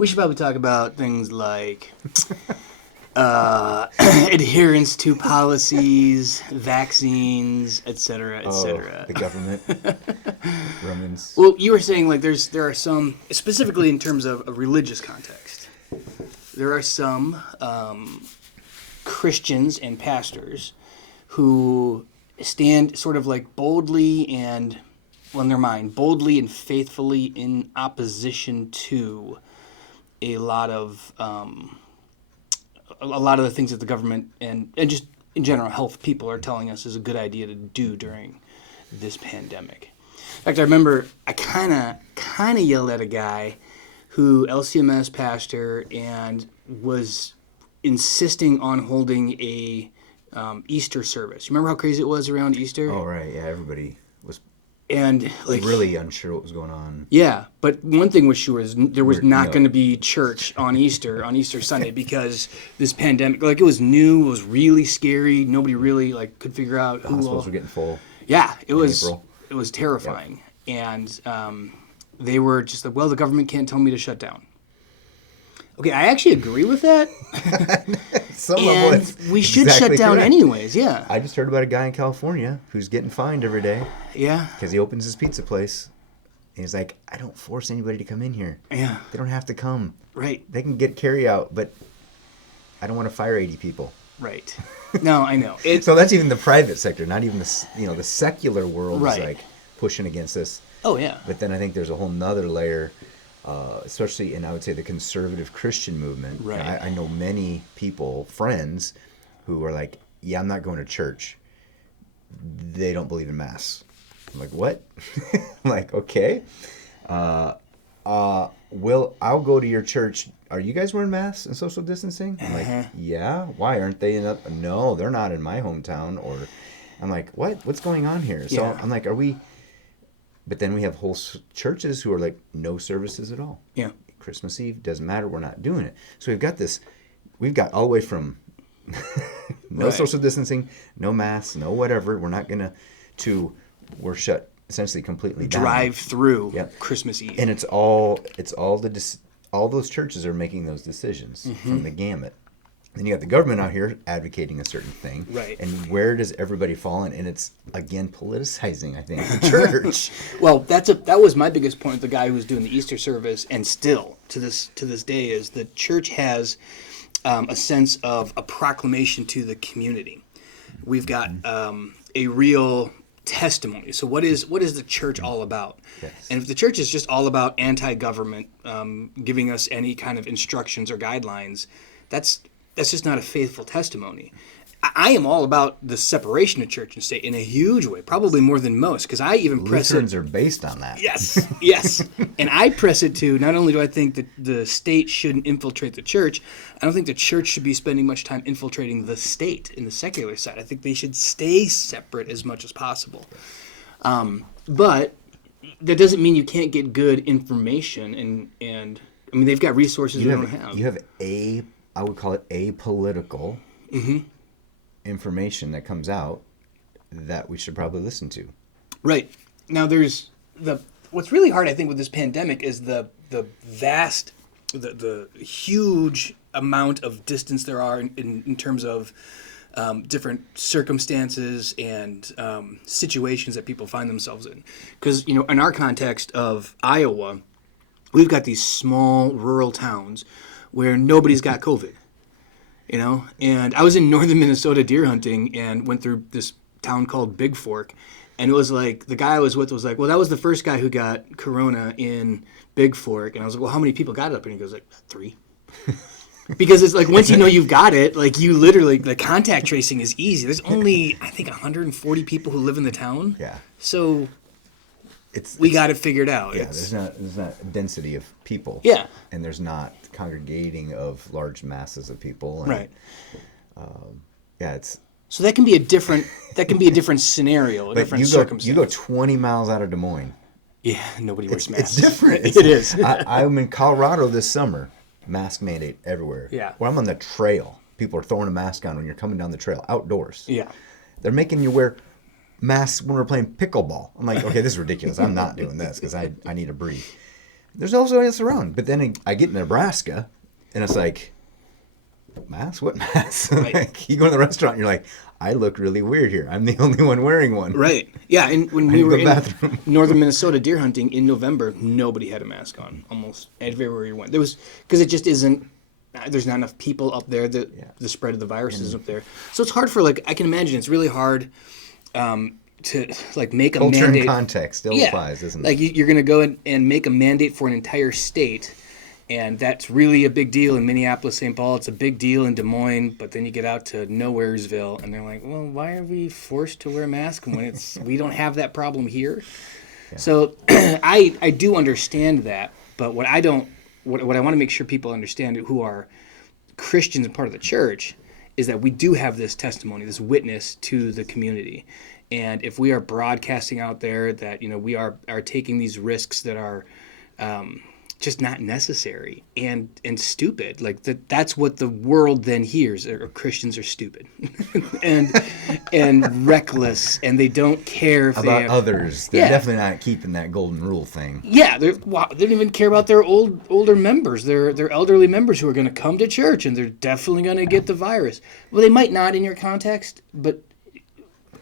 We should probably talk about things like adherence to policies, vaccines, etc., etc. The government. Romans. Well, you were saying like there are some, specifically in terms of a religious context, there are some Christians and pastors who stand sort of like boldly and, well, in their mind, boldly and faithfully in opposition to a lot of the things that the government and just in general health people are telling us is a good idea to do during this pandemic. In fact, I remember I kind of yelled at a guy who LCMS pastor and was insisting on holding a Easter service. You remember how crazy it was around Easter? Oh, right. Yeah, everybody was And like really unsure what was going on. Yeah, but one thing was sure is there was not going to be church on Easter Sunday because this pandemic, like it was new, it was really scary. Nobody really like could figure out who. Hospitals were getting full. Yeah, it was. April. It was terrifying, and they were just like, well, the government can't tell me to shut down. Okay, I actually agree with that. And we should shut down correct. anyways. Yeah. I just heard about a guy in California who's getting fined every day. Yeah. Because he opens his pizza place. And he's like, I don't force anybody to come in here. Yeah. They don't have to come. Right. They can get carry out, but I don't want to fire 80 people. Right. No, I know. So that's even the private sector, not even the secular world Right. is like pushing against this. Oh yeah. But then I think there's a whole nother layer, especially in, I would say, the conservative Christian movement. Right. I know many people, friends, who are like, yeah, I'm not going to church. They don't believe in Mass. I'm like, what? I'm like, okay. I'll go to your church. Are you guys wearing masks and social distancing? I'm like, yeah. Why aren't they No, they're not in my hometown. Or I'm like, what? What's going on here? So Yeah. I'm like, are we? But then we have whole churches who are like, no services at all. Yeah. Christmas Eve, doesn't matter. We're not doing it. So we've got all the way from no Right. social distancing, no masks, no whatever. We're not going to we're shut essentially completely down. Drive through Yep. Christmas Eve. And all those churches are making those decisions from the gamut. Then you got the government out here advocating a certain thing. Right. And where does everybody fall in? And it's, again, politicizing, I think, the church. Well, that was my biggest point with the guy who was doing the Easter service, and still to this day is the church has a sense of a proclamation to the community. We've got a real testimony. So what is the church all about? Yes. And if the church is just all about anti-government, giving us any kind of instructions or guidelines, that's just not a faithful testimony. I am all about the separation of church and state in a huge way, probably more than most, because I even press Lutherans it. are based on that. Yes. And I press it to, not only do I think that the state shouldn't infiltrate the church, I don't think the church should be spending much time infiltrating the state in the secular side. I think they should stay separate as much as possible. But that doesn't mean you can't get good information, and I mean, they've got resources we don't have. You have I would call it apolitical information that comes out that we should probably listen to. Right. Now there's what's really hard, I think, with this pandemic is the vast, the huge amount of distance there are in terms of different circumstances and situations that people find themselves in. Because, in our context of Iowa, we've got these small rural towns where nobody's got COVID. And I was in northern Minnesota deer hunting and went through this town called Big Fork, and it was like the guy I was with was like, well, that was the first guy who got corona in Big Fork, and I was like, well, how many people got it up? And he goes like 3. Because it's like once you've got it, like you literally, the contact tracing is easy. There's only, I think, 140 people who live in the town. Yeah. So we got it figured out. Yeah, there's not a density of people. Yeah. And there's not congregating of large masses of people. And, Right. Yeah, it's. So that can be a different scenario, a different circumstance. You go 20 miles out of Des Moines. Yeah, nobody wears masks. It's different. It is. I'm in Colorado this summer. Mask mandate everywhere. Yeah. Where I'm on the trail, people are throwing a mask on when you're coming down the trail outdoors. Yeah. They're making you wear masks when we're playing pickleball. I'm like, okay, this is ridiculous. I'm not doing this because I need to breathe. There's also else around. But then I get in Nebraska, and it's like, mask? What mask? Right. Like, you go to the restaurant, and you're like, I look really weird here. I'm the only one wearing one. Right. Yeah, and when we need to were go in to the bathroom. northern Minnesota deer hunting in November, nobody had a mask on. Almost everywhere you went, there was, because it just isn't. There's not enough people up there. The spread of the virus is up there, so it's hard for, like, I can imagine it's really hard to, like, make a Culture mandate. and context still applies, isn't it? Like, you're going to go in and make a mandate for an entire state, and that's really a big deal in Minneapolis, St. Paul. It's a big deal in Des Moines, but then you get out to Nowheresville, and they're like, well, why are we forced to wear a mask when we don't have that problem here? Yeah. So I do understand that, but what I want to make sure people understand who are Christians and part of the church is that we do have this testimony, this witness to the community. And if we are broadcasting out there that, we are taking these risks that are just not necessary and stupid, like that's what the world then hears, or Christians are stupid and reckless, and they don't care if about they have, others. They're definitely not keeping that golden rule thing. Yeah, they don't even care about their older members, their elderly members who are going to come to church, and they're definitely going to get the virus. Well, they might not in your context, but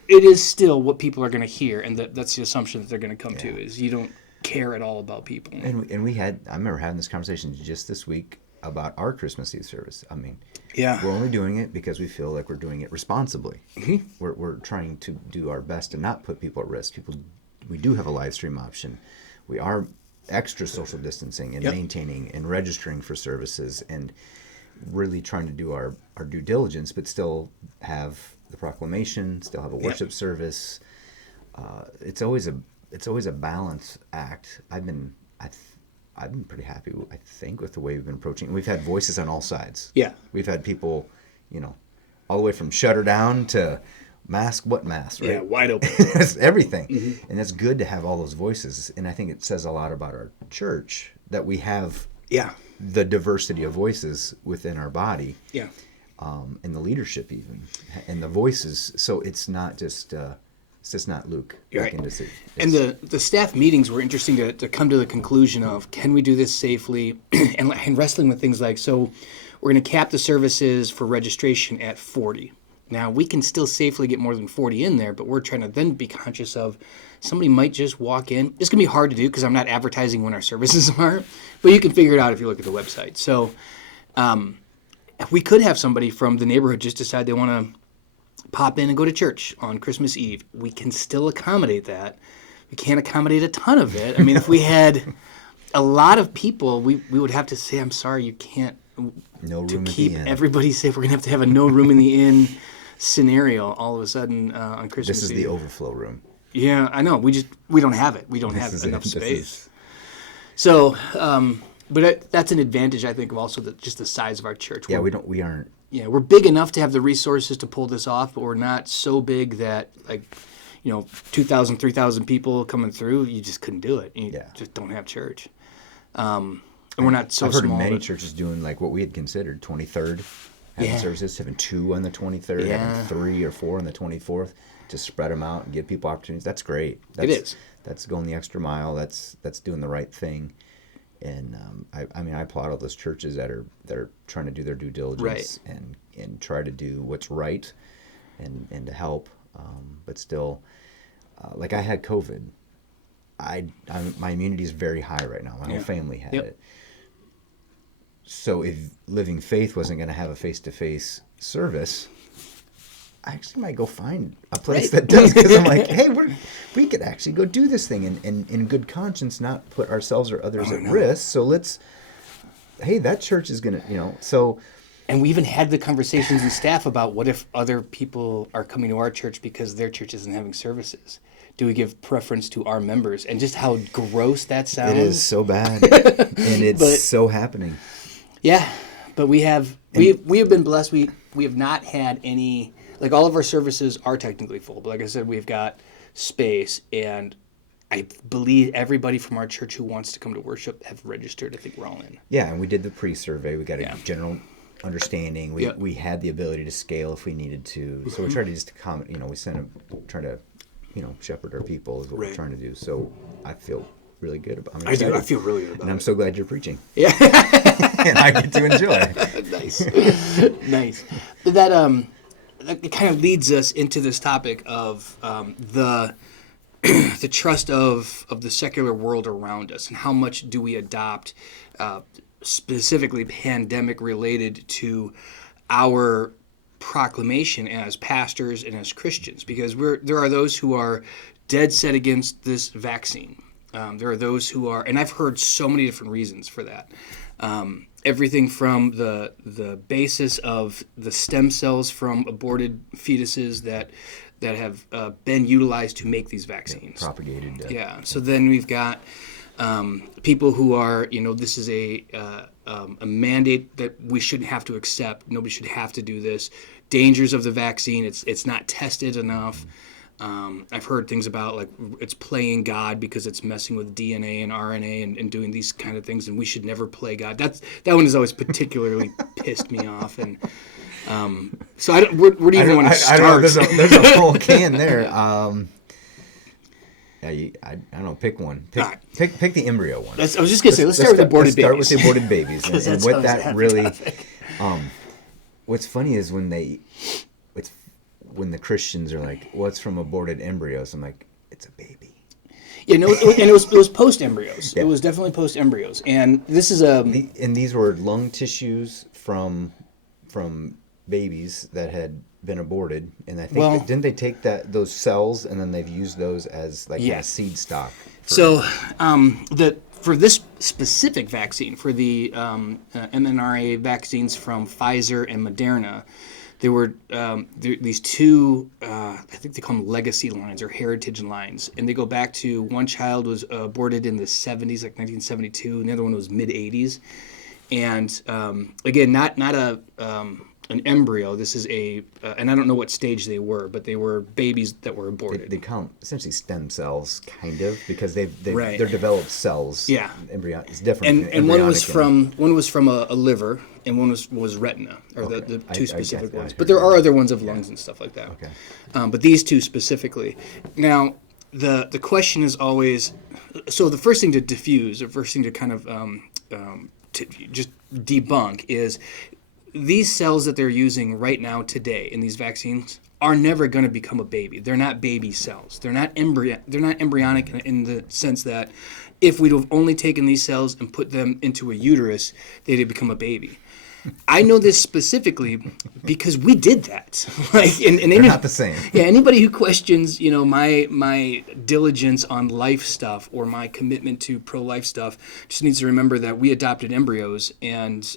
it is still what people are going to hear, and that's the assumption that they're going to come to, is you don't care at all about people. And I remember having this conversation just this week about our Christmas Eve service. I mean, we're only doing it because we feel like we're doing it responsibly. Mm-hmm. We're trying to do our best to not put people at risk. We do have a live stream option. We are extra social distancing and maintaining and registering for services, and really trying to do our due diligence, but still have the proclamation, still have a worship service. It's always a balance act. I've been pretty happy, I think, with the way we've been approaching it. We've had voices on all sides. Yeah. We've had people, all the way from shut her down to mask, what mask, right? Yeah, wide open. It's everything. Mm-hmm. And it's good to have all those voices. And I think it says a lot about our church that we have the diversity of voices within our body. Yeah. And the leadership even. And the voices. So it's not just... it's just not Luke. Right. And the staff meetings were interesting to come to the conclusion of, can we do this safely? and wrestling with things like, so we're going to cap the services for registration at 40. Now, we can still safely get more than 40 in there, but we're trying to then be conscious of somebody might just walk in. It's going to be hard to do because I'm not advertising when our services are, but you can figure it out if you look at the website. So we could have somebody from the neighborhood just decide they want to pop in and go to church on Christmas Eve. We can still accommodate that. We can't accommodate a ton of it. I mean, if we had a lot of people, we would have to say, I'm sorry, you can't. No room to keep in the inn. Everybody safe. We're going to have a no room in the inn scenario all of a sudden on Christmas Eve. This is the overflow room. Yeah, I know. We don't have it. We don't have enough space. So, but that's an advantage, I think, of also just the size of our church. Yeah, we aren't. Yeah, we're big enough to have the resources to pull this off, but we're not so big that, 2,000, 3,000 people coming through, you just couldn't do it. You just don't have church. And we're not so small. I've heard of many churches doing like what we had considered, 23rd, having services, having 2 on the 23rd, having 3 or 4 on the 24th, to spread them out and give people opportunities. That's great. It is. That's going the extra mile. That's doing the right thing. And I applaud all those churches that are trying to do their due diligence and try to do what's right and to help. But still, like I had COVID. My immunity is very high right now. My whole family had it. So if Living Faith wasn't going to have a face-to-face service, I actually might go find a place that does, because I'm like, hey, we could actually go do this thing and in good conscience not put ourselves or others at risk. So that church is going to, so. And we even had the conversations in staff about what if other people are coming to our church because their church isn't having services? Do we give preference to our members? And just how gross that sounds. It is so bad. And it's so happening. Yeah, but we have been blessed. We have not had any, like, all of our services are technically full. But like I said, we've got space, and I believe everybody from our church who wants to come to worship have registered. I think we're all in. Yeah, and we did the pre-survey. We got a general understanding. We had the ability to scale if we needed to. So we tried to just try to shepherd our people is what we're trying to do. So I feel really good about. I do. I feel really good about it. And I'm so glad you're preaching. Yeah. And I get to enjoy. Nice. Nice. That kind of leads us into this topic of the trust of the secular world around us, and how much do we adopt, specifically pandemic related to our proclamation as pastors and as Christians, because there are those who are dead set against this vaccine. There are those who are, and I've heard so many different reasons for that. Everything from the basis of the stem cells from aborted fetuses that have been utilized to make these vaccines. Propagated. Yeah. So then we've got people who are, this is a mandate that we shouldn't have to accept. Nobody should have to do this. Dangers of the vaccine. It's not tested enough. I've heard things about like it's playing God because it's messing with DNA and RNA and doing these kind of things, and we should never play God. That one has always particularly pissed me off. And so where do you even want to start? I don't know. There's a whole can there. I don't know. Pick one. Pick the embryo one. I was just gonna say. Let's start with aborted babies. Start with the aborted babies, and what that really. What's funny is when the Christians are like, "What's from aborted embryos?" I'm like, "It's a baby." Yeah, no, and it was post embryos. Yeah. It was definitely post embryos, and this is and these were lung tissues from babies that had been aborted, and I think didn't they take those cells and then they've used those as like a seed stock? For this specific vaccine, for the mRNA vaccines from Pfizer and Moderna, there were these two, I think they call them legacy lines or heritage lines, and they go back to one child was aborted in the 70s, like 1972, and the other one was mid 80s, and again, not an embryo. This is and I don't know what stage they were, but they were babies that were aborted. They count essentially stem cells, kind of, because they're developed cells. Yeah, embryo is different. And one was from a liver, and one was retina, or the two specific ones. But there are other ones of lungs and stuff like that. Okay. But these two specifically. Now, the question is always, so the first thing to diffuse, the first thing to kind of to just debunk is, these cells that they're using right now today in these vaccines are never going to become a baby. They're not baby cells. They're not embryonic in the sense that if we'd have only taken these cells and put them into a uterus, they'd have become a baby. I know this specifically because we did that. They're not the same. Yeah, anybody who questions, my diligence on life stuff or my commitment to pro-life stuff just needs to remember that we adopted embryos, and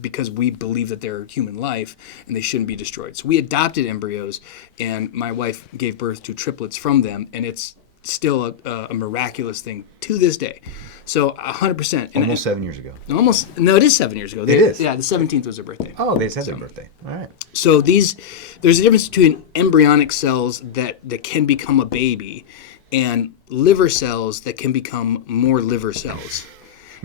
because we believe that they're human life and they shouldn't be destroyed. So we adopted embryos, and my wife gave birth to triplets from them, and it's still a miraculous thing to this day. So 100%. Almost 7 years ago. No, it is 7 years ago. It is. Yeah, the 17th was her birthday. Oh, they just had their birthday. All right. So there's a difference between embryonic cells that can become a baby and liver cells that can become more liver cells.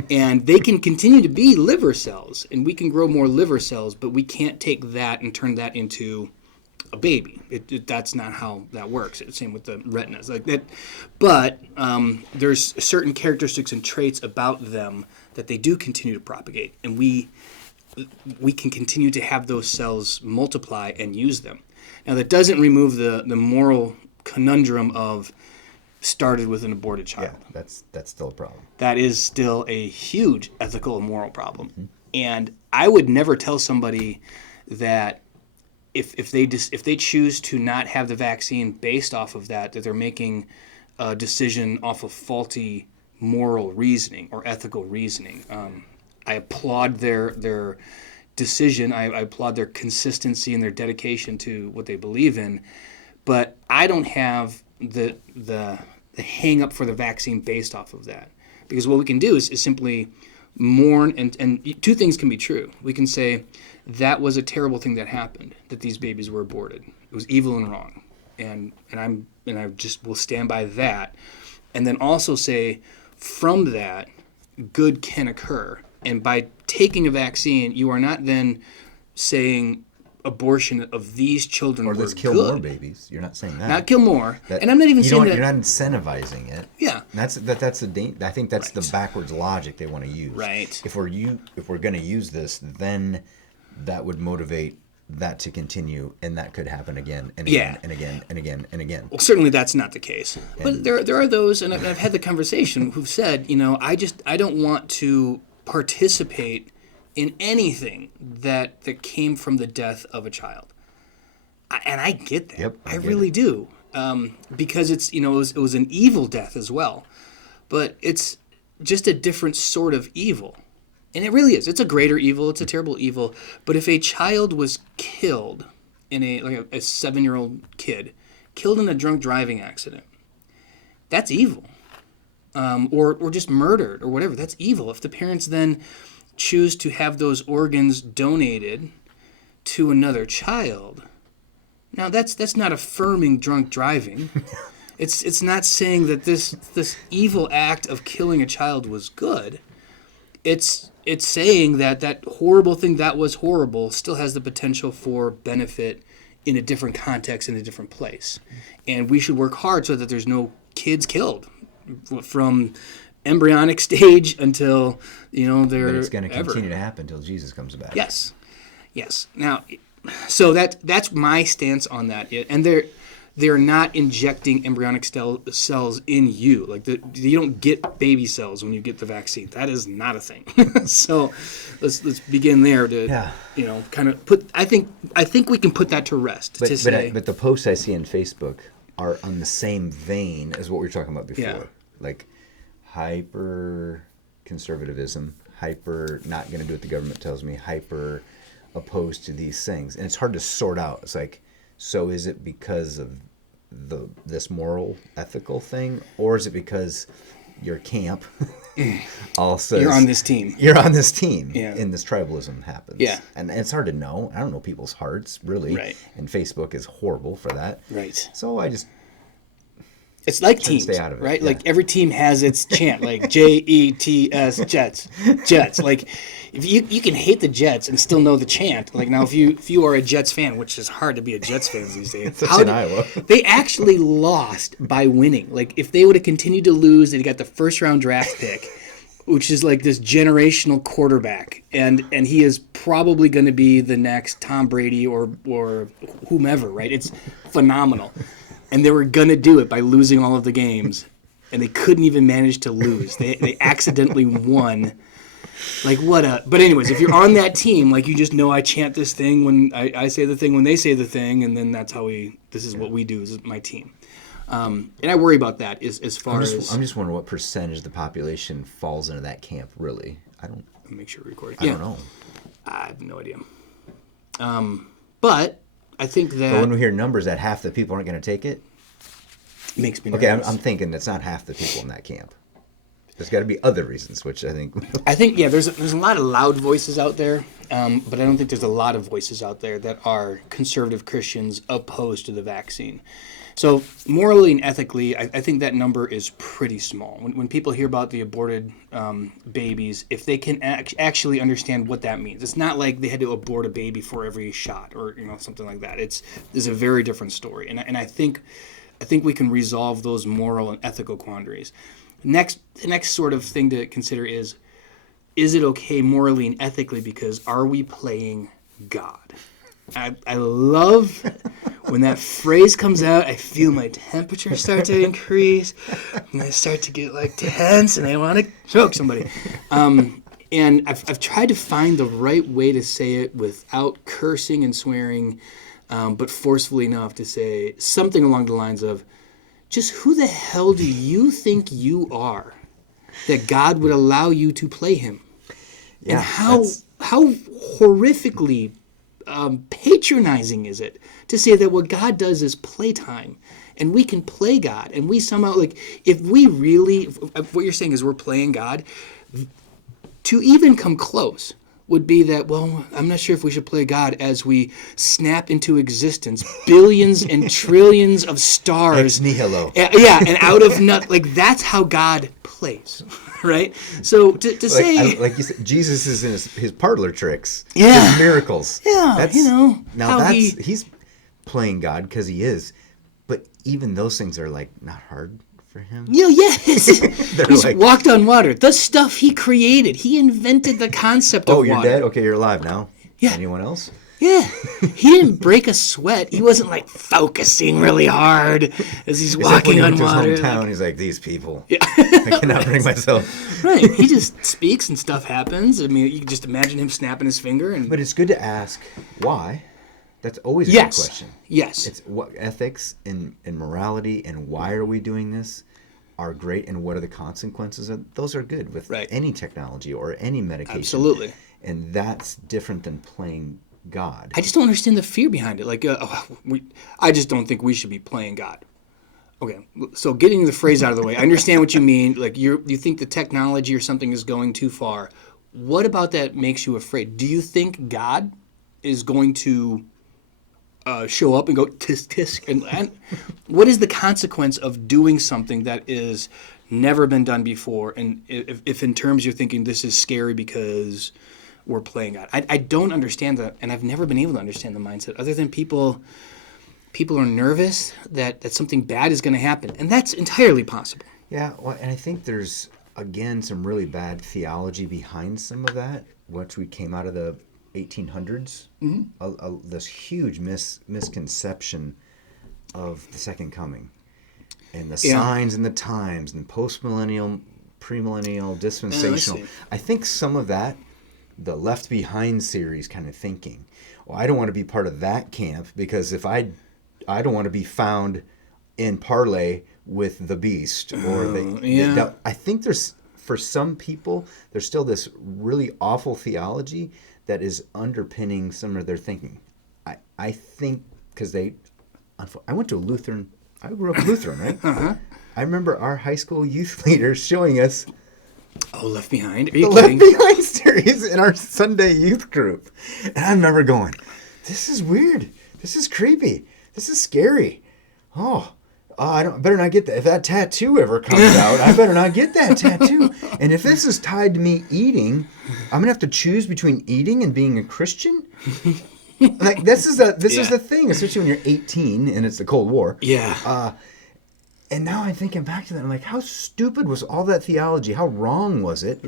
And they can continue to be liver cells, and we can grow more liver cells, but we can't take that and turn that into a baby. That's not how that works. It's the same with the retinas, like that. But there's certain characteristics and traits about them that they do continue to propagate, and we can continue to have those cells multiply and use them. Now, that doesn't remove the moral conundrum of started with an aborted child. Yeah, that's still a problem. That is still a huge ethical and moral problem. Mm-hmm. And I would never tell somebody that if they choose to not have the vaccine based off of that they're making a decision off of faulty moral reasoning or ethical reasoning. I applaud their decision. I applaud their consistency and their dedication to what they believe in. But I don't have the hang up for the vaccine based off of that. Because what we can do is simply mourn, and two things can be true. We can say that was a terrible thing that happened, that these babies were aborted. It was evil and wrong. And I just will stand by that. And then also say, from that, good can occur. And by taking a vaccine, you are not then saying, abortion of these children or were let's kill good. more babies. You're not saying that. Not kill more. And I'm not even saying that. You're not incentivizing it. Yeah. That's I think that's the backwards logic they want to use. Right. If we're going to use this, then that would motivate that to continue, and that could happen again and again and again and again and again. Well, certainly that's not the case. But there are those, and I've had the conversation, who've said, I don't want to participate in anything that came from the death of a child. And I get that. Yep, I really do. Because it's, it was an evil death as well. But it's just a different sort of evil. And it really is. It's a greater evil. It's a terrible evil. But if a child was killed in a 7-year-old kid, killed in a drunk driving accident, that's evil. Or just murdered or whatever, that's evil. If the parents then choose to have those organs donated to another child, now that's not affirming drunk driving. It's not saying that this evil act of killing a child was good. It's saying that horrible thing that was horrible still has the potential for benefit in a different context, in a different place. And we should work hard so that there's no kids killed from embryonic stage until, they're But it's going to continue to happen until Jesus comes back. Yes. Now, so that's my stance on that. And they're not injecting embryonic cells in you. Like you don't get baby cells when you get the vaccine. That is not a thing. So let's begin there to kind of put. I think we can put that to rest. But the posts I see on Facebook are on the same vein as what we were talking about before. Yeah. Like hyper conservatism, hyper not going to do what the government tells me, hyper opposed to these things, and it's hard to sort out. It's like, so is it because of this moral ethical thing, or is it because your camp all says you're on this team? You're on this team, yeah. And this tribalism happens. Yeah, and it's hard to know. I don't know people's hearts really, right? And Facebook is horrible for that, right? So it's like teams, stay out of it, right? Yeah. Like every team has its chant, like JETS, Jets. Like if you can hate the Jets and still know the chant. Like now, if you are a Jets fan, which is hard to be a Jets fan these days. In Iowa. They actually lost by winning. Like if they would have continued to lose, they got the first round draft pick, which is like this generational quarterback, and he is probably going to be the next Tom Brady or whomever, right? It's phenomenal. And they were going to do it by losing all of the games, and they couldn't even manage to lose. They accidentally won. Like but anyways, if you're on that team, like you just know I chant this thing when I say the thing when they say the thing, and then that's how this is what we do, is my team. And I worry about that as far as... I'm just wondering what percentage of the population falls into that camp, really. Make sure we're recording. I don't know. I have no idea. But I think that... But when we hear numbers that half the people aren't going to take it... makes me nervous. Okay, I'm thinking it's not half the people in that camp. There's got to be other reasons, which I think... there's a lot of loud voices out there, but I don't think there's a lot of voices out there that are conservative Christians opposed to the vaccine. So morally and ethically, I think that number is pretty small. When people hear about the aborted babies, if they can actually understand what that means, it's not like they had to abort a baby for every shot or something like that. It's a very different story, and I think we can resolve those moral and ethical quandaries. The next sort of thing to consider is it okay morally and ethically, because are we playing God? I love when that phrase comes out. I feel my temperature start to increase, and I start to get tense, and I want to choke somebody. And I've tried to find the right way to say it without cursing and swearing, but forcefully enough to say something along the lines of, just who the hell do you think you are that God would allow you to play him? Yeah, and how horrifically patronizing is it to say that what God does is playtime, and we can play God, and we somehow, if what you're saying is we're playing God, to even come close would be that, well, I'm not sure if we should play God as we snap into existence billions and trillions of stars. Ex nihilo. Yeah, and out of that's how God plays. place, right? So to say, like you said, Jesus is in his parlor tricks, Yeah. his miracles. Yeah, He's playing God because he is, but even those things are like not hard for him. He's like, walked on water. The stuff he created, he invented the concept of oh, water. you're dead? Okay, you're alive now. Yeah. Anyone else? Yeah, he didn't break a sweat. He wasn't like focusing really hard as he's walking on water. His hometown, he's like, these people. Yeah. I cannot bring myself. Right. He just speaks and stuff happens. I mean, you can just imagine him snapping his finger. But it's good to ask why. That's always a good question. Yes. It's what ethics and morality and why are we doing this are great, and what are the consequences of those are good with any technology or any medication. Absolutely. And that's different than playing God. I just don't understand the fear behind it. Like, I just don't think we should be playing God. Okay, so getting the phrase out of the way, I understand what you mean. Like, you think the technology or something is going too far. What about that makes you afraid? Do you think God is going to show up and go tisk tisk? And what is the consequence of doing something that is never been done before? And if in terms you're thinking this is scary because we're playing God. I don't understand that, and I've never been able to understand the mindset other than people are nervous that something bad is going to happen, and that's entirely possible. Yeah, well, and I think there's, again, some really bad theology behind some of that, which we came out of the 1800s. Mm-hmm. This huge misconception of the second coming and the signs and the times and post-millennial, premillennial, dispensational. I think some of that, the Left Behind series kind of thinking, well, I don't want to be part of that camp because if I don't want to be found in parlay with the beast or I think there's, for some people, there's still this really awful theology that is underpinning some of their thinking. I think because I went to a Lutheran, I grew up Lutheran, right? Uh-huh. I remember our high school youth leaders showing us Left Behind? The Left Behind series in our Sunday youth group. And I remember going, this is weird. This is creepy. This is scary. I better not get that. If that tattoo ever comes out, I better not get that tattoo. And if this is tied to me eating, I'm going to have to choose between eating and being a Christian? Like, this is the thing, especially when you're 18 and it's the Cold War. Yeah. And now I'm thinking back to that. I'm like, how stupid was all that theology? How wrong was it?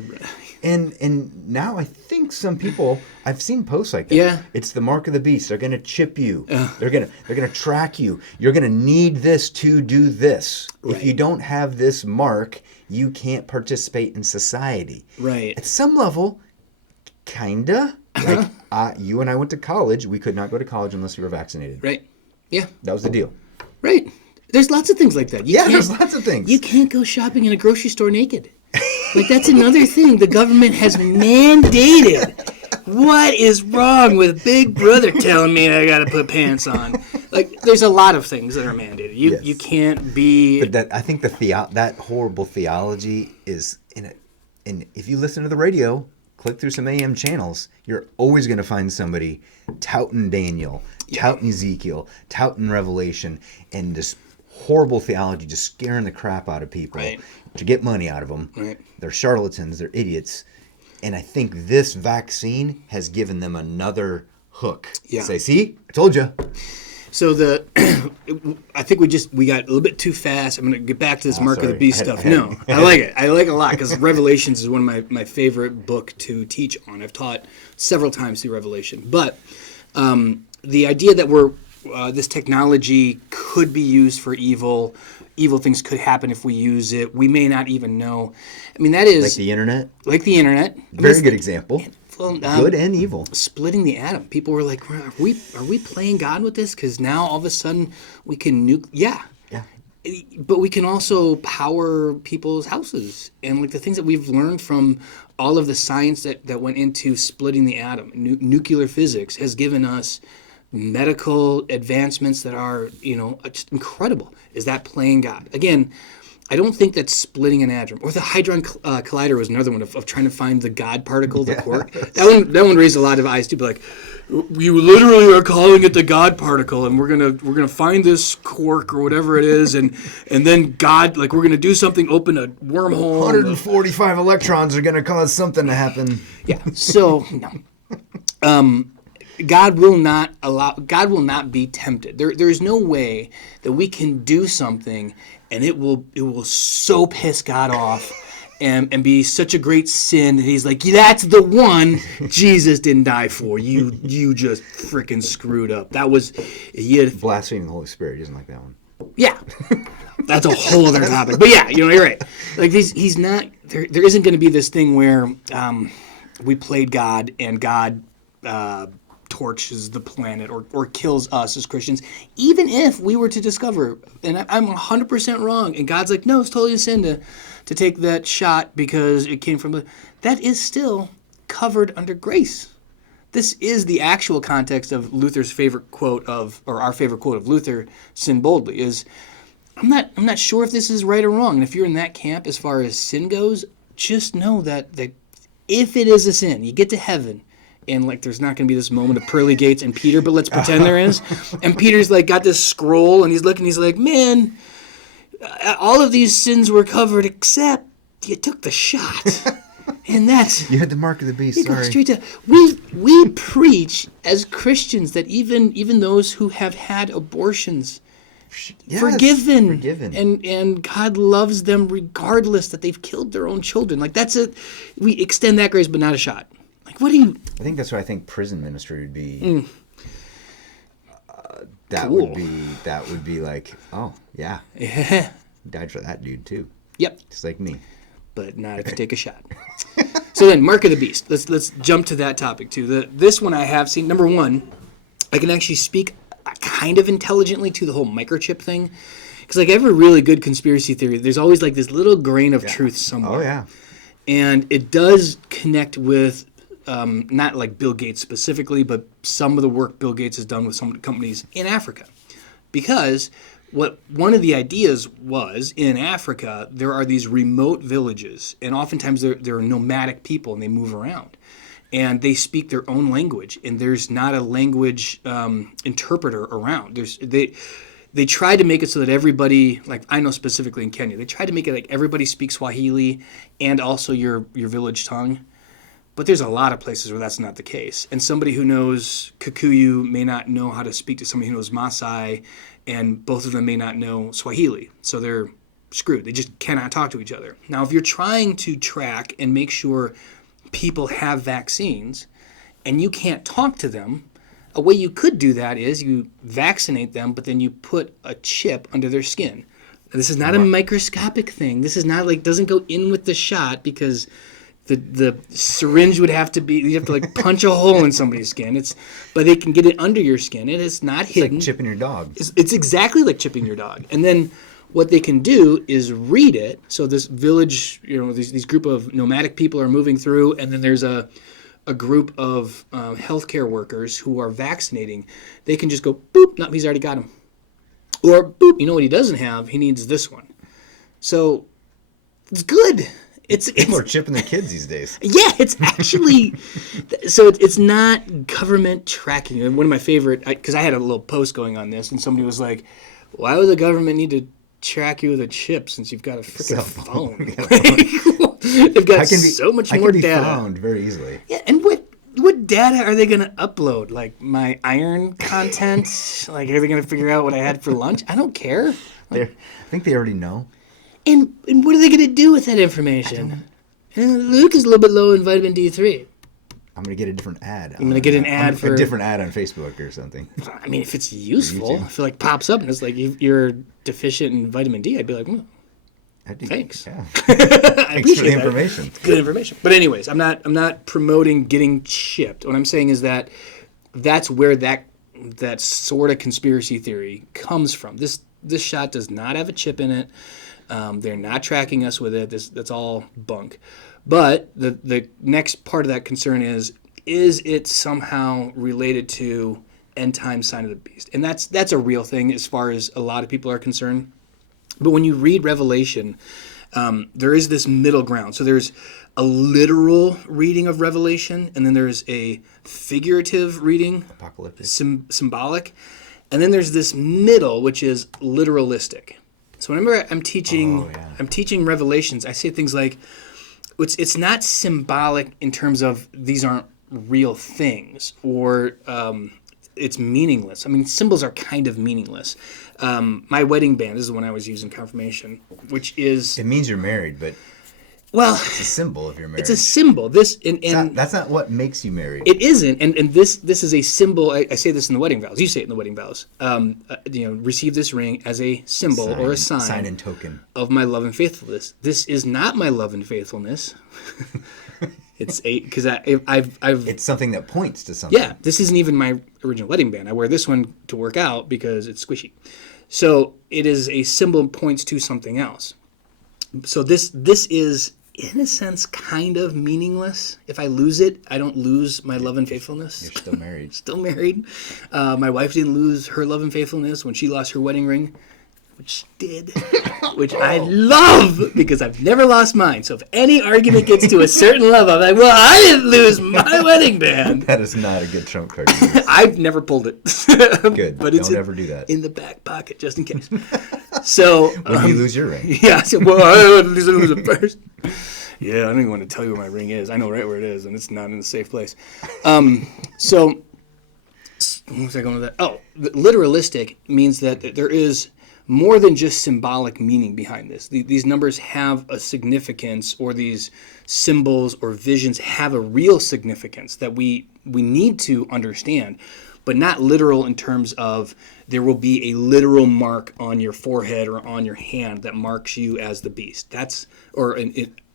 And now I think some people, I've seen posts like that. Yeah. It's the mark of the beast. They're going to chip you. They're going to track you. You're going to need this to do this. Right. If you don't have this mark, you can't participate in society. Right. At some level, kinda. Like you and I went to college. We could not go to college unless we were vaccinated. Right. Yeah. That was the deal. Right. There's lots of things like that. There's lots of things. You can't go shopping in a grocery store naked. Like, that's another thing the government has mandated. What is wrong with Big Brother telling me I got to put pants on? Like, there's a lot of things that are mandated. You can't be. But I think that horrible theology is in it. And if you listen to the radio, click through some AM channels, you're always going to find somebody touting Daniel, touting Ezekiel, touting Revelation, and this horrible theology just scaring the crap out of people to get money out of them. Right. They're charlatans. They're idiots. And I think this vaccine has given them another hook. Yeah. Say, see? I told you. So I think we got a little bit too fast. I'm going to get back to this Mark of the Beast stuff. No, I like it. I like it a lot because Revelations is one of my favorite book to teach on. I've taught several times through Revelation. But the idea that this technology could be used for evil things could happen if we use it. We may not even know. I mean, that is... Like the internet? Like the internet. Very good example. Well, good and evil. Splitting the atom. People were like, are we playing God with this? Because now all of a sudden we can nuke... Yeah. But we can also power people's houses. And like the things that we've learned from all of the science that went into splitting the atom. Nuclear physics has given us medical advancements that are, just incredible. Is that playing God? Again, I don't think that splitting an atom, or the Hadron Collider was another one of trying to find the God particle, the quark. That one raised a lot of eyes too. But like, you literally are calling it the God particle, and we're gonna find this quark or whatever it is, and then God, like, we're gonna do something, open a wormhole. 145 electrons are gonna cause something to happen. Yeah. So no. God will not be tempted. There is no way that we can do something and it will so piss God off and be such a great sin that he's like, that's the one Jesus didn't die for. You just freaking screwed up. That was blaspheming the Holy Spirit. He doesn't like that one. Yeah. That's a whole other topic. But yeah, you're right. Like he's not there isn't going to be this thing where we played God and God torches the planet or kills us as Christians, even if we were to discover, and I'm 100% wrong, and God's like, no, it's totally a sin to take that shot because it came from that is still covered under grace. This is the actual context of Luther's favorite quote or our favorite quote of Luther, sin boldly, is, I'm not sure if this is right or wrong. And if you're in that camp as far as sin goes, just know that if it is a sin, you get to heaven, and like there's not going to be this moment of pearly gates and Peter, but let's pretend there is. And Peter's like got this scroll, and he's looking, he's like, man, all of these sins were covered except you took the shot. And that's... You had the mark of the beast, sorry. Straight to, we preach as Christians that even those who have had abortions, yes, forgiven. And God loves them regardless that they've killed their own children. Like we extend that grace, but not a shot. Like, what do you... I think that's what I think prison ministry would be. That cool. would be like, oh, yeah. Yeah. Died for that dude, too. Yep. Just like me. But not if you take a shot. So then, Mark of the Beast. Let's jump to that topic, too. This one I have seen. Number one, I can actually speak kind of intelligently to the whole microchip thing. Because like every really good conspiracy theory, there's always like this little grain of truth somewhere. Oh, yeah. And it does connect with... not like Bill Gates specifically, but some of the work Bill Gates has done with some companies in Africa. Because one of the ideas was, in Africa, there are these remote villages, and oftentimes there are nomadic people, and they move around. And they speak their own language, and there's not a language interpreter around. They try to make it so that everybody, like I know specifically in Kenya, they try to make it like everybody speaks Swahili and also your village tongue. But there's a lot of places where that's not the case. And somebody who knows Kikuyu may not know how to speak to somebody who knows Maasai, and both of them may not know Swahili. So they're screwed. They just cannot talk to each other. Now, if you're trying to track and make sure people have vaccines and you can't talk to them, a way you could do that is you vaccinate them, but then you put a chip under their skin. Now, this is not a microscopic thing. This is not like, doesn't go in with the shot because... The syringe would have to be, you have to like punch a hole in somebody's skin. But they can get it under your skin. It is not hidden. It's like chipping your dog. It's exactly like chipping your dog. And then what they can do is read it. So this village, these group of nomadic people are moving through, and then there's a group of healthcare workers who are vaccinating. They can just go, boop, no, he's already got him. Or, boop, you know what he doesn't have? He needs this one. So it's good. People are chipping their kids these days. Yeah, it's actually... So it's not government tracking. And one of my favorite... Because I had a little post going on this, and somebody was like, why would the government need to track you with a chip since you've got a freaking phone? They've got so much more data. I can be found very easily. Yeah, and what data are they going to upload? Like my iron content? Like, are they going to figure out what I had for lunch? I don't care. I think they already know. And what are they going to do with that information? Luke is a little bit low in vitamin D3. I'm going to get a different ad. I'm going to get an ad for... A different ad on Facebook or something. I mean, if it's useful, if it like pops up and it's like you're deficient in vitamin D, I'd be like, thanks. Yeah. I Thanks for the that. information. It's good information. But anyways, I'm not promoting getting chipped. What I'm saying is that's where that sort of conspiracy theory comes from. This shot does not have a chip in it. They're not tracking us with it. That's all bunk. But the next part of that concern is it somehow related to end time sign of the beast? And that's a real thing as far as a lot of people are concerned. But when you read Revelation, there is this middle ground. So there's a literal reading of Revelation, and then there's a figurative reading, Apocalyptic. Symbolic, and then there's this middle, which is literalistic. So whenever I'm teaching Revelations, I say things like, it's not symbolic in terms of these aren't real things, or it's meaningless. I mean, symbols are kind of meaningless. My wedding band, this is the one I was using confirmation, which is... It means you're married, but... Well, it's a symbol of your marriage. It's a symbol. That's not what makes you married. It isn't, and this is a symbol. I say this in the wedding vows. You say it in the wedding vows. Receive this ring as a symbol or a sign and token of my love and faithfulness. This is not my love and faithfulness. It's because I've. It's something that points to something. Yeah, this isn't even my original wedding band. I wear this one to work out because it's squishy. So it is a symbol points to something else. So this is, in a sense, kind of meaningless. If I lose it, I don't lose my love and faithfulness. You're still married. Still married. My wife didn't lose her love and faithfulness when she lost her wedding ring, which she did, which I love because I've never lost mine. So if any argument gets to a certain level, I'm like, well, I didn't lose my wedding band. That is not a good trump card. I've never pulled it. Good. But don't ever do that. In the back pocket, just in case. So when you lose your ring. Yeah, I said, well, I lose it first. Yeah, I don't even want to tell you where my ring is. I know right where it is, and it's not in a safe place. So, what was I going with that? Oh, literalistic means that there is more than just symbolic meaning behind this. These numbers have a significance, or these symbols or visions have a real significance that we need to understand, but not literal in terms of there will be a literal mark on your forehead or on your hand that marks you as the beast.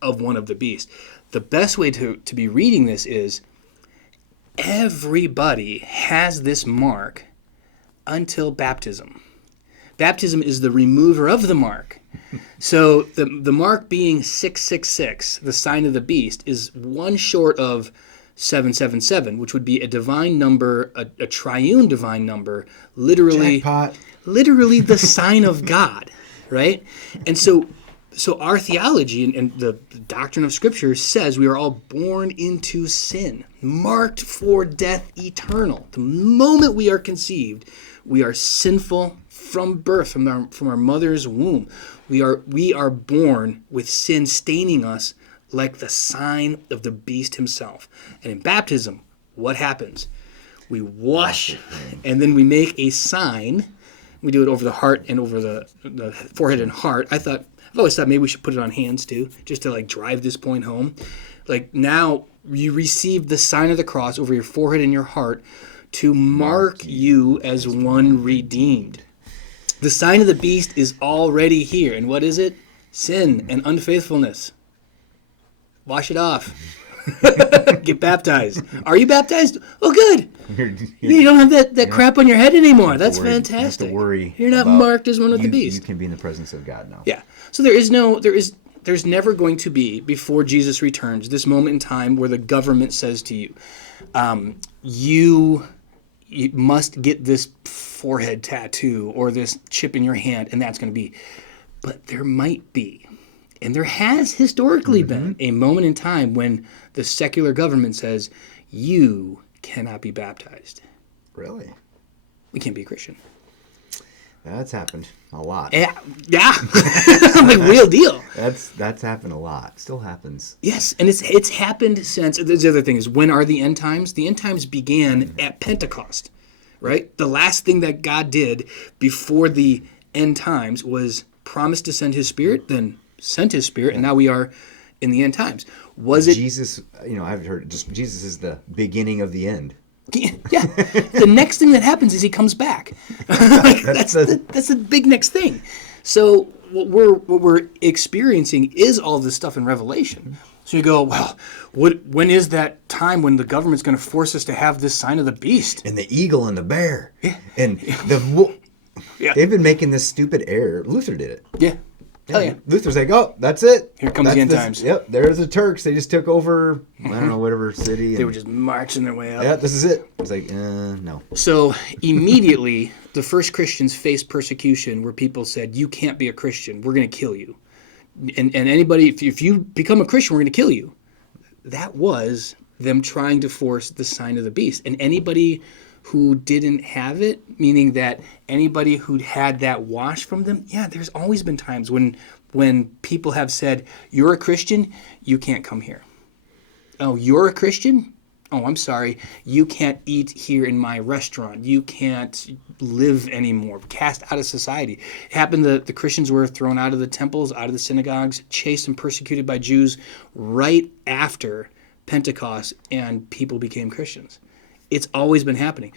Of one of the beasts. The best way to be reading this is everybody has this mark until baptism. Baptism is the remover of the mark. So the mark being 666, the sign of the beast, is one short of 777, which would be a divine number, a triune divine number, literally the sign of God, right? And so our theology and the doctrine of Scripture says we are all born into sin, marked for death eternal. The moment we are conceived, we are sinful from birth, from our mother's womb. We are born with sin staining us like the sign of the beast himself. And in baptism, what happens? We wash, and then we make a sign. We do it over the heart and over the forehead and heart. I've always thought maybe we should put it on hands too, just to drive this point home. Now you receive the sign of the cross over your forehead and your heart to mark you as one redeemed. The sign of the beast is already here. And what is it? Sin and unfaithfulness. Wash it off. Get baptized. Are you baptized? Oh, good. You don't have that crap on your head anymore. That's fantastic. You don't have to worry. You're not marked as one with the beast. You can be in the presence of God now. Yeah. So there's never going to be, before Jesus returns, this moment in time where the government says to you, you must get this forehead tattoo or this chip in your hand, and that's going to be. But there might be. And there has historically been a moment in time when the secular government says, you cannot be baptized. Really? We can't be a Christian. That's happened a lot. Yeah. Real deal. That's happened a lot. Still happens. Yes, and it's happened since. The other thing is, when are the end times? The end times began at Pentecost, right? The last thing that God did before the end times was promise to send His Spirit, then sent His Spirit, and now we are in the end times. Was it Jesus? I've heard Jesus is the beginning of the end. Yeah. The next thing that happens is He comes back. That's the big next thing. So what we're experiencing is all this stuff in Revelation. So you go, well, when is that time when the government's going to force us to have this sign of the beast? And the eagle and the bear. Yeah. And they've been making this stupid error. Luther did it. Yeah. Oh, yeah. Luther's like, oh, that's it. Here comes the end times. Yep, there's the Turks. They just took over, I don't know, whatever city. They were just marching their way up. Yeah, this is it. It's like, no. So immediately, the first Christians faced persecution where people said, you can't be a Christian. We're going to kill you. And anybody, if you become a Christian, we're going to kill you. that was them trying to force the sign of the beast. And anybody who didn't have it, meaning that anybody who'd had that wash from them, there's always been times when people have said, you're a Christian, you can't come here. Oh, you're a Christian? Oh, I'm sorry. You can't eat here in my restaurant. You can't live anymore. Cast out of society. It happened that the Christians were thrown out of the temples, out of the synagogues, chased and persecuted by Jews right after Pentecost, and people became Christians. It's always been happening.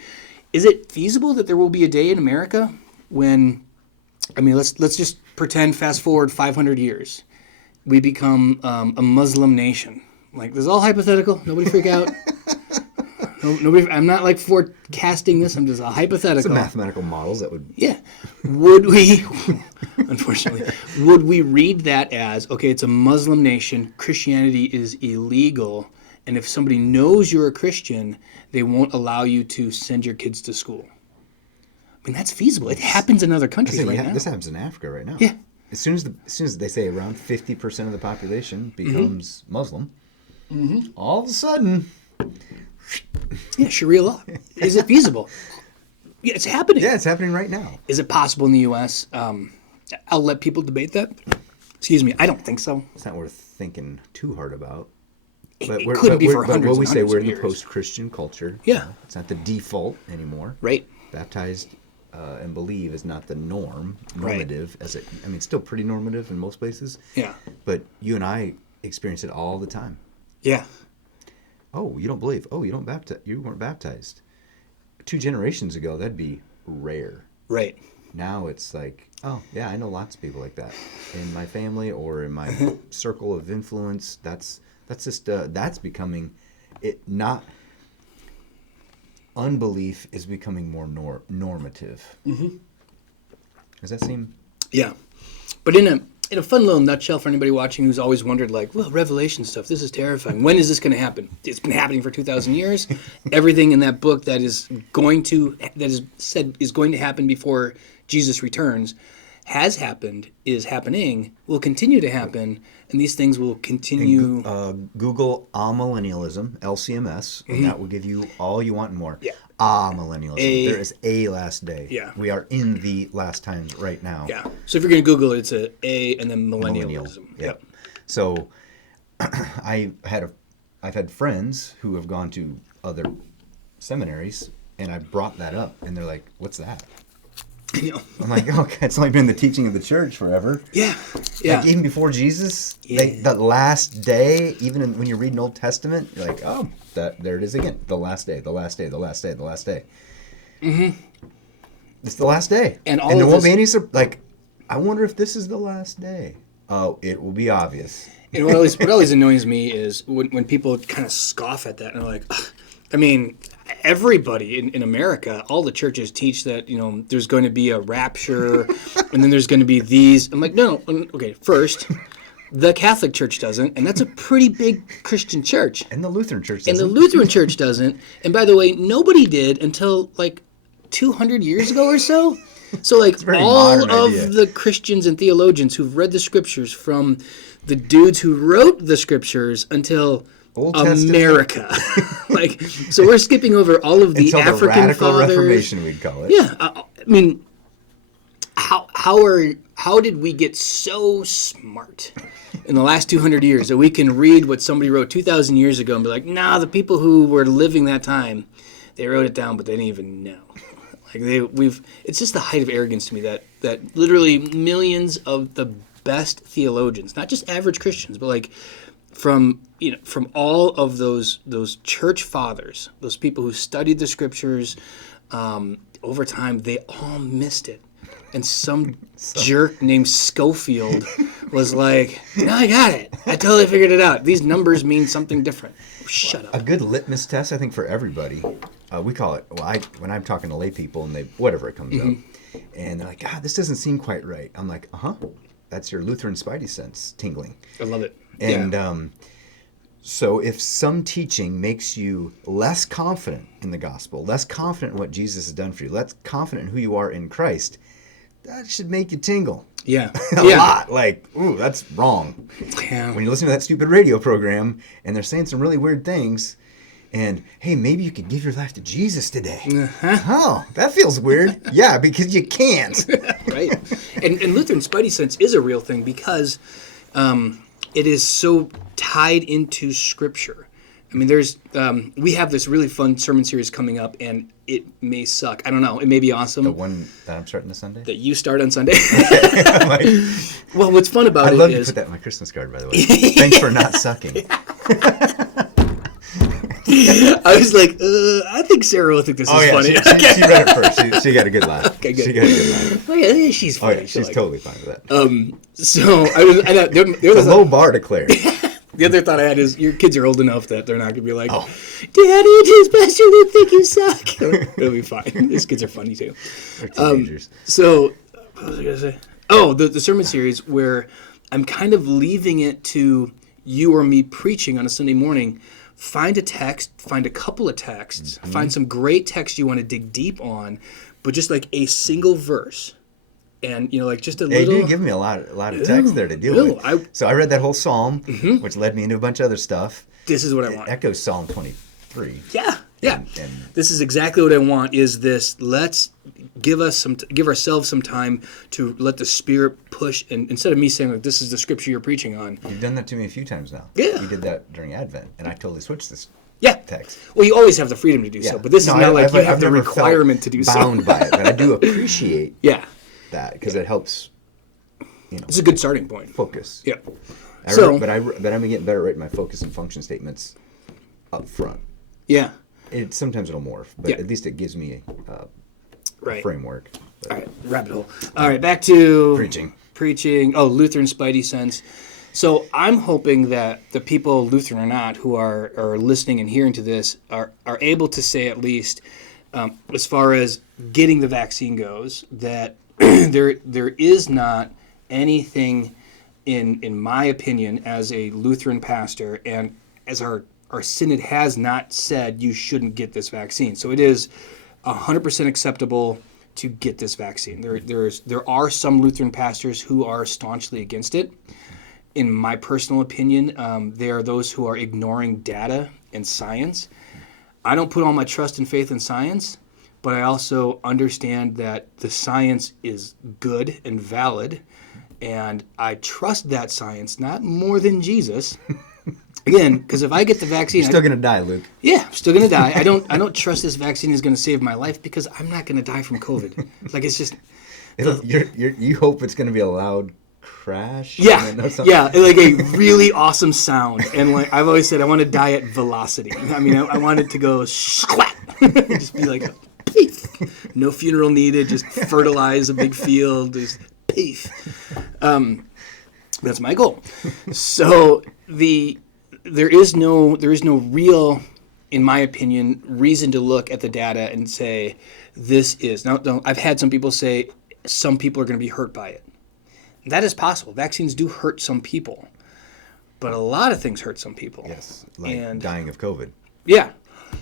Is it feasible that there will be a day in America when, let's just pretend fast forward 500 years, we become a Muslim nation? Like, this is all hypothetical. Nobody freak out. Nobody. I'm not like forecasting this. I'm just a hypothetical. Some mathematical models that would. Yeah. Would we? Unfortunately, would we read that as, okay? It's a Muslim nation. Christianity is illegal, and if somebody knows you're a Christian, they won't allow you to send your kids to school. That's feasible. It happens in other countries right now. This happens in Africa right now. Yeah. As soon as they say around 50% of the population becomes Muslim. Mm-hmm. All of a sudden, Sharia law. Is it feasible? Yeah, it's happening. Yeah, it's happening right now. Is it possible in the U.S.? I'll let people debate that. Excuse me, I don't think so. It's not worth thinking too hard about. It couldn't be for hundreds. But what we say, we're in the years. Post-Christian culture. Yeah, it's not the default anymore. Right. Baptized and believe is not the normative. Right. It's still pretty normative in most places. Yeah. But you and I experience it all the time. Yeah. Oh, you don't believe. Oh, you weren't baptized. 2 generations ago, that'd be rare. Right. Now it's like, oh, yeah, I know lots of people like that in my family or in my circle of influence. That's becoming it. Not unbelief is becoming more normative. Mm-hmm. Does that seem? Yeah, but in a fun little nutshell for anybody watching who's always wondered, like, well, Revelation stuff, this is terrifying. When is this going to happen? It's been happening for 2,000 years. Everything in that book that is said is going to happen before Jesus returns has happened, is happening, will continue to happen, and these things will continue. Google amillennialism, LCMS, and that will give you all you want and more. Yeah. Amillennialism. There is a last day. Yeah. We are in the last times right now. Yeah. So if you're going to Google it, it's A and then millennialism. Yep. So I've had friends who have gone to other seminaries, and I brought that up, and they're like, "What's that?" I'm like, okay, it's only been the teaching of the church forever. Yeah, yeah. Like even before Jesus, the last day, even when you read an Old Testament, you're like, oh, there it is again. The last day, the last day, the last day, the last day. Mm-hmm. It's the last day. And there won't be any, I wonder if this is the last day. Oh, it will be obvious. And what always annoys me is when people kind of scoff at that and they're like, ugh. Everybody in America, all the churches teach that, there's going to be a rapture and then there's going to be these. I'm like, no. Okay, first, the Catholic Church doesn't, and that's a pretty big Christian church. And the Lutheran Church doesn't. And the Lutheran Church doesn't. And by the way, nobody did until 200 years ago or so. So all of the Christians and theologians who've read the scriptures, from the dudes who wrote the scriptures until Old America. So we're skipping over all of the until African the radical fathers. Reformation, we'd call it. Yeah, how did we get so smart in the last 200 years that we can read what somebody wrote 2,000 years ago and be like, nah, the people who were living that time, they wrote it down, but they didn't even know. It's just the height of arrogance to me that literally millions of the best theologians, not just average Christians, but from all of those church fathers, those people who studied the scriptures over time, they all missed it. And some jerk named Schofield was like, no, I got it. I totally figured it out. These numbers mean something different. Shut up. A good litmus test, I think, for everybody. We call it, when I'm talking to lay people and whatever it comes up, and they're like, God, this doesn't seem quite right. I'm like, that's your Lutheran Spidey sense tingling. I love it. And so if some teaching makes you less confident in the gospel, less confident in what Jesus has done for you, less confident in who you are in Christ, that should make you tingle. Yeah. A lot. Like, ooh, that's wrong. Yeah. When you listen to that stupid radio program and they're saying some really weird things, and hey, maybe you could give your life to Jesus today. Oh, that feels weird. Yeah, because you can't. Right. And Lutheran Spidey sense is a real thing because it is so tied into Scripture. I mean, there's we have this really fun sermon series coming up, and it may suck. I don't know. It may be awesome. The one that I'm starting this Sunday? That you start on Sunday. Like, well, what's fun about I'd it love is... to put that in my Christmas card, by the way. Thanks for not sucking. I was like, I think Sarah will think this is funny. She read it first. She got a good laugh. Okay, good. She got a good laugh. Oh, yeah, she's funny. Oh, yeah, she's totally fine with that. So I know, it's a low bar to clear. The other thought I had is your kids are old enough that they're not going to be like, Daddy, does Pastor Luke think you suck? It'll be fine. These kids are funny too. They're teenagers. So, what was I going to say? Oh, the sermon series where I'm kind of leaving it to you or me preaching on a Sunday morning. Find a text, find a couple of texts, find some great text you want to dig deep on, but just like a single verse. And, like just a little... You do give me a lot of text there to deal with. So I read that whole psalm, which led me into a bunch of other stuff. This is what I want. It echoes Psalm 23. Yeah. And this is exactly what I want, is this, let's give ourselves some time to let the Spirit push, and instead of me saying, like, this is the scripture you're preaching on. You've done that to me a few times now. Yeah. You did that during Advent, and I totally switched this text. Well, you always have the freedom to do so, but this is not like you have the requirement to do so. Bound by it, but I do appreciate that, because it helps, It's a good starting point. Focus. Yeah. But I'm getting better at writing my focus and function statements up front. Yeah. Sometimes it'll morph, but at least it gives me a framework. All right, rabbit hole. All right, back to preaching. Oh, Lutheran Spidey sense. So I'm hoping that the people, Lutheran or not, who are listening and hearing to this are able to say at least, as far as getting the vaccine goes, that there is not anything in my opinion as a Lutheran pastor and as our synod has not said you shouldn't get this vaccine. So it is 100% acceptable to get this vaccine. There are some Lutheran pastors who are staunchly against it. In my personal opinion, there are those who are ignoring data and science. I don't put all my trust and faith in science, but I also understand that the science is good and valid, and I trust that science, not more than Jesus. Again, because if I get the vaccine, you're still going to die, Luke. Yeah, I'm still going to die. I don't trust this vaccine is going to save my life because I'm not going to die from COVID. Like, it's just... You hope it's going to be a loud crash? Yeah, like a really awesome sound. And like I've always said, I want to die at velocity. I mean, I want it to go squat. Just be like, peef. No funeral needed, just fertilize a big field, just peef. That's my goal. So there is no real, in my opinion, reason to look at the data and say this is. Now, I've had some people say some people are going to be hurt by it. That is possible. Vaccines do hurt some people, but a lot of things hurt some people. Yes, like dying of COVID. Yeah,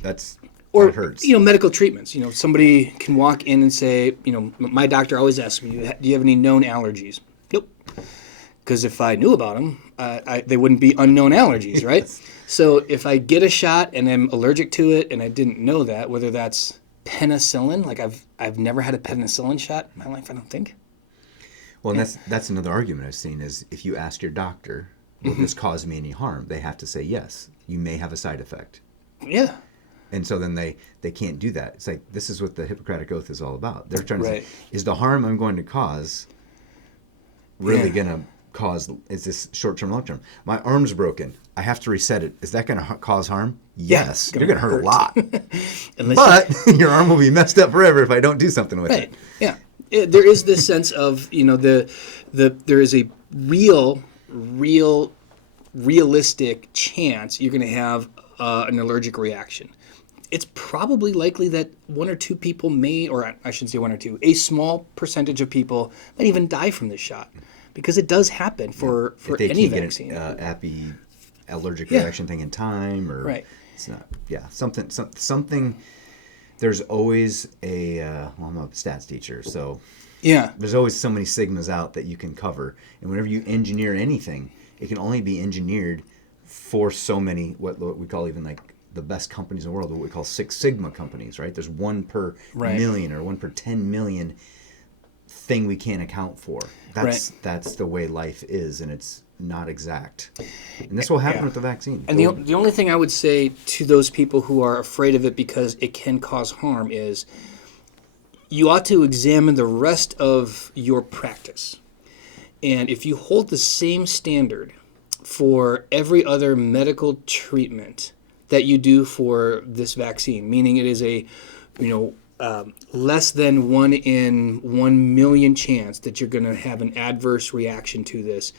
that hurts. Medical treatments. Somebody can walk in and say, my doctor always asks me, do you have any known allergies? Nope. Because if I knew about them, they wouldn't be unknown allergies, right? Yes. So if I get a shot and I'm allergic to it and I didn't know that, whether that's penicillin, like I've never had a penicillin shot in my life, I don't think. Well, and that's another argument I've seen is if you ask your doctor, will this cause me any harm? They have to say yes. You may have a side effect. Yeah. And so then they can't do that. It's like, this is what the Hippocratic Oath is all about. They're trying to say, is the harm I'm going to cause really going to cause, is this short-term, long-term? My arm's broken. I have to reset it. Is that going to cause harm? Yes. You're going to hurt a lot. But your arm will be messed up forever if I don't do something with it. Yeah. There is this sense of, there is a realistic chance you're going to have an allergic reaction. It's probably likely that one or two people may, or I shouldn't say one or two, a small percentage of people might even die from this shot because it does happen for any vaccine. If they can't get an allergic reaction thing in time, or it's not, something. There's always I'm a stats teacher, so Yeah. There's always so many sigmas out that you can cover. And whenever you engineer anything, it can only be engineered for so many, what we call even like the best companies in the world, what we call Six Sigma companies, right? There's one per million or one per 10 million thing we can't account for. That's the way life is, and it's not exact. And this will happen with the vaccine. And the only thing I would say to those people who are afraid of it because it can cause harm is you ought to examine the rest of your practice. And if you hold the same standard for every other medical treatment that you do for this vaccine, meaning it is a, less than 1 in 1 million chance that you're going to have an adverse reaction to this,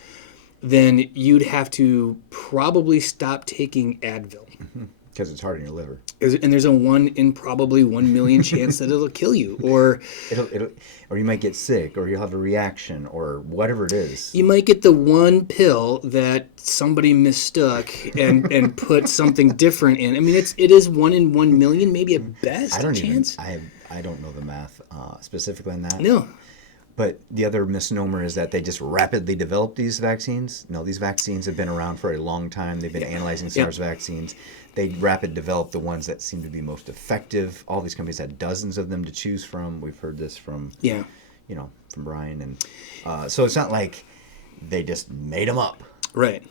then you'd have to probably stop taking Advil. Because it's hard on your liver. And there's a 1 in probably 1 million chance that it'll kill you. Or or you might get sick, or you'll have a reaction, or whatever it is. You might get the one pill that somebody mistook and put something different in. I mean, it is 1 in 1 million, maybe at best. I don't know the math specifically on that. No. But the other misnomer is that they just rapidly develop these vaccines. No, these vaccines have been around for a long time. They've been analyzing SARS vaccines. They rapid develop the ones that seem to be most effective. All these companies had dozens of them to choose from. We've heard this from, from Brian. And so it's not like they just made them up. Right.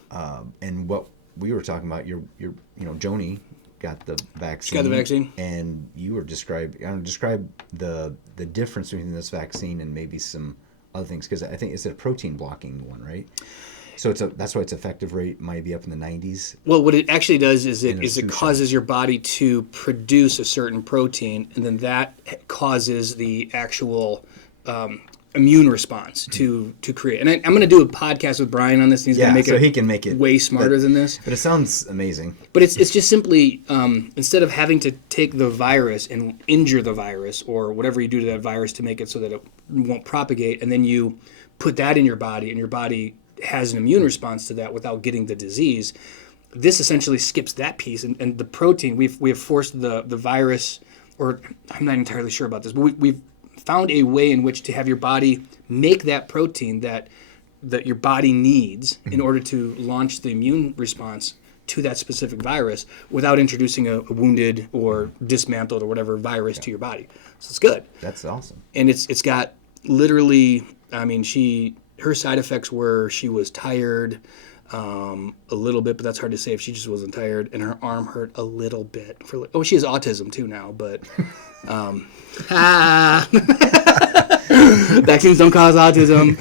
And what we were talking about, Joni got the vaccine. She got the vaccine. And you were describe the difference between this vaccine and maybe some other things, because I think it's a protein blocking one, right? So that's why its effective rate might be up in the 90s. Well, what it actually does is it causes your body to produce a certain protein, and then that causes the actual immune response to create. And I'm going to do a podcast with Brian on this. And he's going to make he can make it way smarter than this. But it sounds amazing. But it's just simply instead of having to take the virus and injure the virus or whatever you do to that virus to make it so that it won't propagate, and then you put that in your body, and your body has an immune response to that without getting the disease. This essentially skips that piece, and the protein we have forced the virus, or I'm not entirely sure about this, but we've found a way in which to have your body make that protein that your body needs in order to launch the immune response to that specific virus without introducing a wounded or dismantled or whatever virus to your body. So it's good. That's awesome. And it's got literally, I mean, her side effects were she was tired a little bit, but that's hard to say if she just wasn't tired, and her arm hurt a little bit. She has autism too now, but vaccines don't cause autism.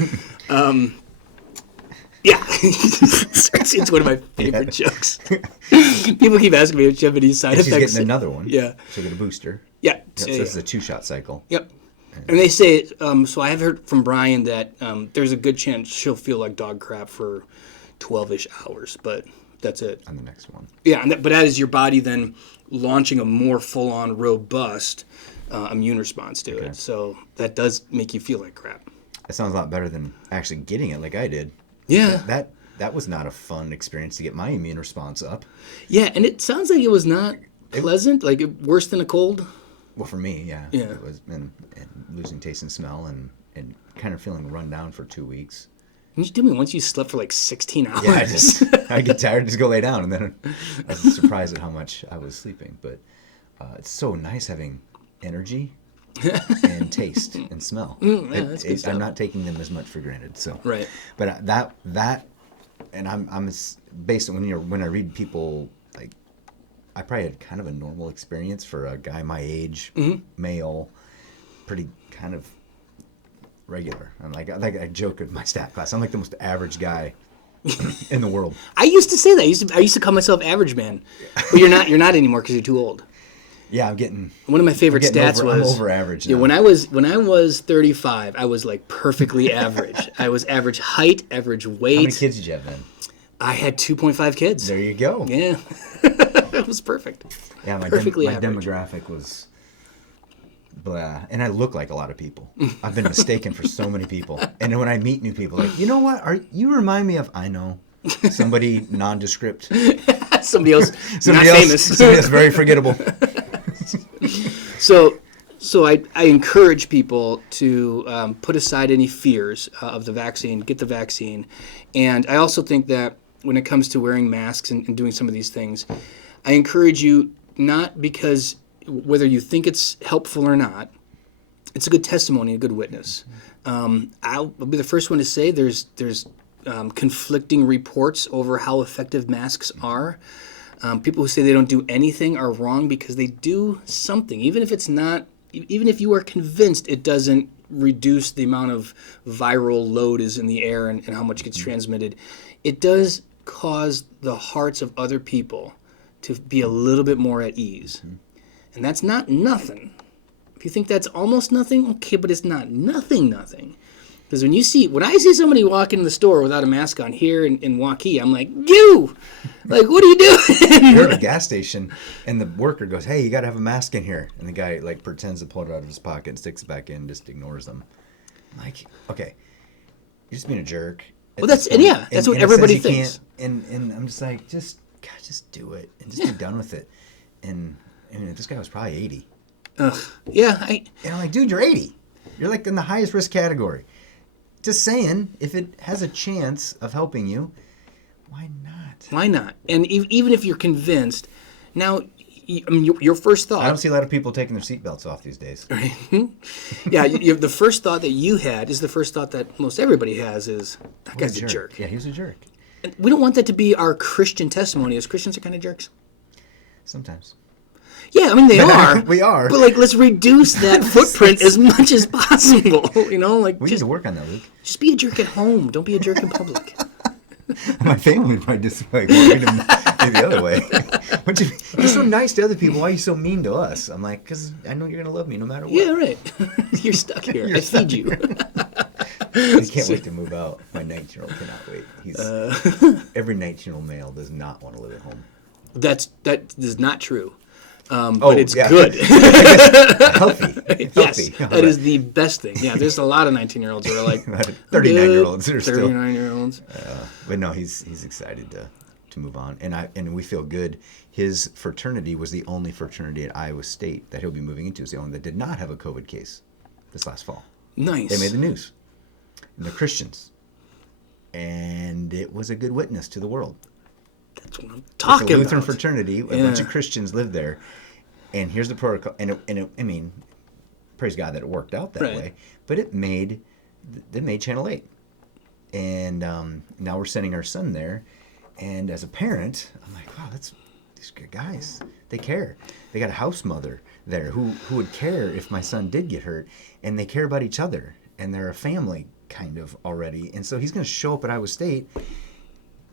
It's one of my favorite jokes. People keep asking me if you have any side effects. She's getting another one. Yeah. She'll get a booster. Yeah. So this is a 2-shot cycle. Yep. And they say, so I have heard from Brian that there's a good chance she'll feel like dog crap for 12-ish hours, but that's it. On the next one. Yeah, but that is your body then launching a more full-on, robust immune response to it. So that does make you feel like crap. That sounds a lot better than actually getting it like I did. Yeah. That was not a fun experience to get my immune response up. Yeah, and it sounds like it was not pleasant, like worse than a cold. Well, for me, yeah. It was, and losing taste and smell and kind of feeling run down for 2 weeks. Can you tell me once you slept for like 16 hours? Yeah, I get tired, just go lay down, and then I was surprised at how much I was sleeping. But it's so nice having energy and taste and smell. That's good stuff. I'm not taking them as much for granted. So right. But that, and I'm based on when I read people, like, I probably had kind of a normal experience for a guy my age, male, pretty kind of regular. I'm like I joke in my stat class, I'm like the most average guy in the world. I used to say that. I used to call myself average man, but you're not anymore because you're too old. Yeah, I'm getting. One of my favorite stats was I'm over average now. Yeah, when I was 35, I was like perfectly average. I was average height, average weight. How many kids did you have then? I had 2.5 kids. There you go. Yeah, it was perfect. Yeah, my demographic was blah, and I look like a lot of people. I've been mistaken for so many people, and when I meet new people, like, you know what? You remind me of, I know, somebody nondescript, somebody else famous, somebody else very forgettable. So So I encourage people to put aside any fears of the vaccine, get the vaccine. And I also think that when it comes to wearing masks and doing some of these things, I encourage you not because whether you think it's helpful or not, it's a good testimony, a good witness. I'll be the first one to say there's conflicting reports over how effective masks are. People who say they don't do anything are wrong because they do something, even if it's not. Even if you are convinced it doesn't reduce the amount of viral load is in the air and how much gets transmitted, it does cause the hearts of other people to be a little bit more at ease. And that's not nothing. If you think that's almost nothing, okay, but it's not nothing. Because when I see somebody walk in the store without a mask on here in Waukee, I'm like, like, what are you doing? We're at a gas station, and the worker goes, "Hey, you got to have a mask in here." And the guy like pretends to pull it out of his pocket and sticks it back in, and just ignores them. I'm like, okay, you're just being a jerk. Well, that's what everybody thinks. And I'm just like, just do it and just be done with it. And I mean, this guy was probably 80. Yeah. And I'm like, dude, you're 80. You're like in the highest risk category. Just saying, if it has a chance of helping you, why not? Why not? And even if you're convinced, now, I mean, your first thought... I don't see a lot of people taking their seatbelts off these days. Yeah, the first thought that you had is the first thought that most everybody has is, that guy's a jerk. Yeah, he was a jerk. And we don't want that to be our Christian testimony, as Christians are kind of jerks. Sometimes. Yeah, I mean, they are. We are. But, let's reduce that footprint as much as possible, We need to work on that, Luke. Just be a jerk at home. Don't be a jerk in public. My family would probably just want me to be the other way. You're so nice to other people. Why are you so mean to us? I'm like, because I know you're going to love me no matter what. Yeah, right. You're stuck here. I feed you. I can't wait to move out. My 19-year-old cannot wait. Every 19-year-old male does not want to live at home. That is not true. But it's good. Healthy. Yes, that is the best thing. Yeah, there's a lot of 19-year-olds who are like 39-year-olds that are 39-year-olds. But no, he's excited to move on, and we feel good. His fraternity was the only fraternity at Iowa State that he'll be moving into. It's the only that did not have a COVID case this last fall. Nice. They made the news. And they're Christians, and it was a good witness to the world. That's what I'm talking about. It's a Lutheran fraternity. A bunch of Christians live there. And here's the protocol. I mean, praise God that it worked out that way. But it made Channel 8. And now we're sending our son there. And as a parent, I'm like, wow, these good guys. They care. They got a house mother there who would care if my son did get hurt. And they care about each other. And they're a family kind of already. And so he's going to show up at Iowa State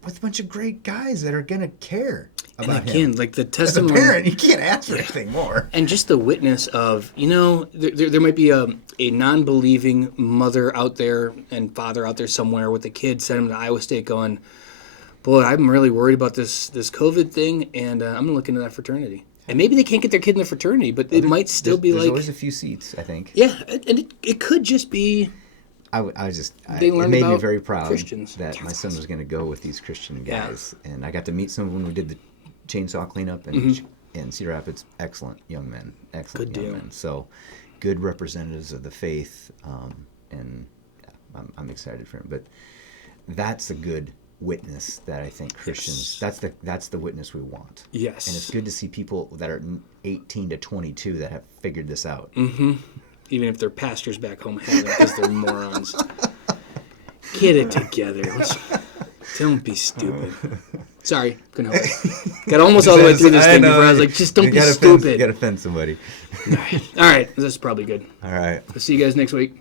with a bunch of great guys that are going to care about him. Like the testimony. As a parent, you can't ask for anything more. And just the witness of, there might be a non-believing mother out there and father out there somewhere with a kid, send him to Iowa State going, boy, I'm really worried about this COVID thing, and I'm going to look into that fraternity. And maybe they can't get their kid in the fraternity, but it might still be there's always a few seats, I think. Yeah, and it could just be... It made me very proud Christians. that my son was going to go with these Christian guys. Yeah. And I got to meet some when we did the chainsaw cleanup in Cedar Rapids. Excellent young men. Excellent young men. So good representatives of the faith. And I'm excited for him. But that's a good witness that I think Christians, that's the witness we want. Yes. And it's good to see people that are 18 to 22 that have figured this out. Mm-hmm. Even if their pastors back home haven't, because they're morons. Get it together. Don't be stupid. Sorry, couldn't help it. Got almost all the way through this thing before I was like, just don't be stupid. You got to offend somebody. All right, this is probably good. All right. I'll see you guys next week.